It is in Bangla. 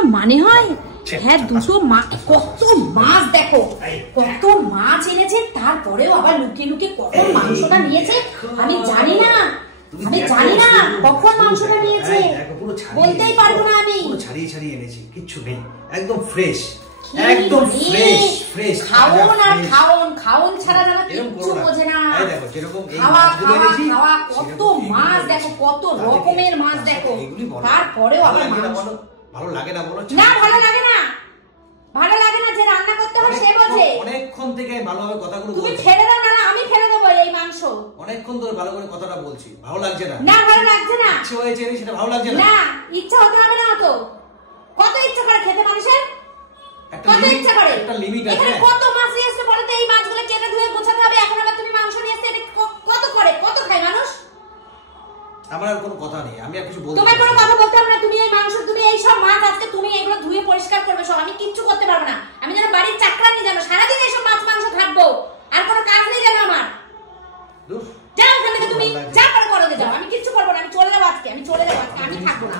কোনো মানে হয়? হ্যাঁ, দুটো মাছ, কত মাছ দেখো, কত মাছ এনেছে, তারপরেও আবার লুকিয়ে লুকিয়ে কখন মাংসটা নিয়েছে আমি জানি না, কখন মাংসটা নিয়েছে বলতেই পারবো না আমি। ছাড়িয়ে ছাড়িয়ে এনেছি, কিচ্ছু নেই, একদম ফ্রেশ, একদম ফ্রেশ ফ্রেশ। খাওন আর খাওন, খাওন ছাড়া যেন কিচ্ছু বোঝে না। দেখো যেরকম এই খাওয়া মাছগুলো এনেছি, খাওয়া, কত মাছ দেখো, কত রকমের মাছ দেখো, তারপরেও আবার ভালো লাগে না বলো? না, ভালো লাগে না, ভালো লাগে না। যে রান্না করতে হয় সে বোঝে। অনেকক্ষণ থেকে ভালোভাবে কথাগুলো তুমি ফেলে দাও না, আমি ফেলে দেবো এই মাংস। অনেকক্ষণ ধরে ভালো করে কথাটা বলছি, ভালো লাগছে না? না, ভালো লাগছে না। ইচ্ছে হয়েছে সেটা ভালো লাগছে না? না, ইচ্ছা হতে হবে না তো। কত ইচ্ছা করে খেতে মানুষের, কত ইচ্ছা করে, একটা লিমিট আছে। এখানে কত মাছ নিয়ে আসতে বলো তো, এই মাছগুলো কেটে ধুয়ে গোছাতে হবে, এখন আবার তুমি মাংস নিয়ে আসতে, এটা কত করে, কত খায় মানুষ? আমার আর কোনো কথা নেই, আমি আর কিছু বলতে তোমার কোনো কথা বলতে হবে না। তুমি এই মাংস, তুমি এই সব মাছ আজকে তুমি এগুলো ধুয়ে পরিষ্কার করবে সব, আমি কিচ্ছু করতে পারবো না। আমি যেন বাড়ির চাকরানি, জানো সারাদিন এইসব মাছ মাংস থাকবো, আর কোনো কাজ নেই জানো আমার। যাও ওখান থেকে, তুমি যা করে করো, যাও, আমি কিচ্ছু করবো না, আমি চলে যাবো আজকে, আমি চলে যাবো আজকে, আমি থাকবো না।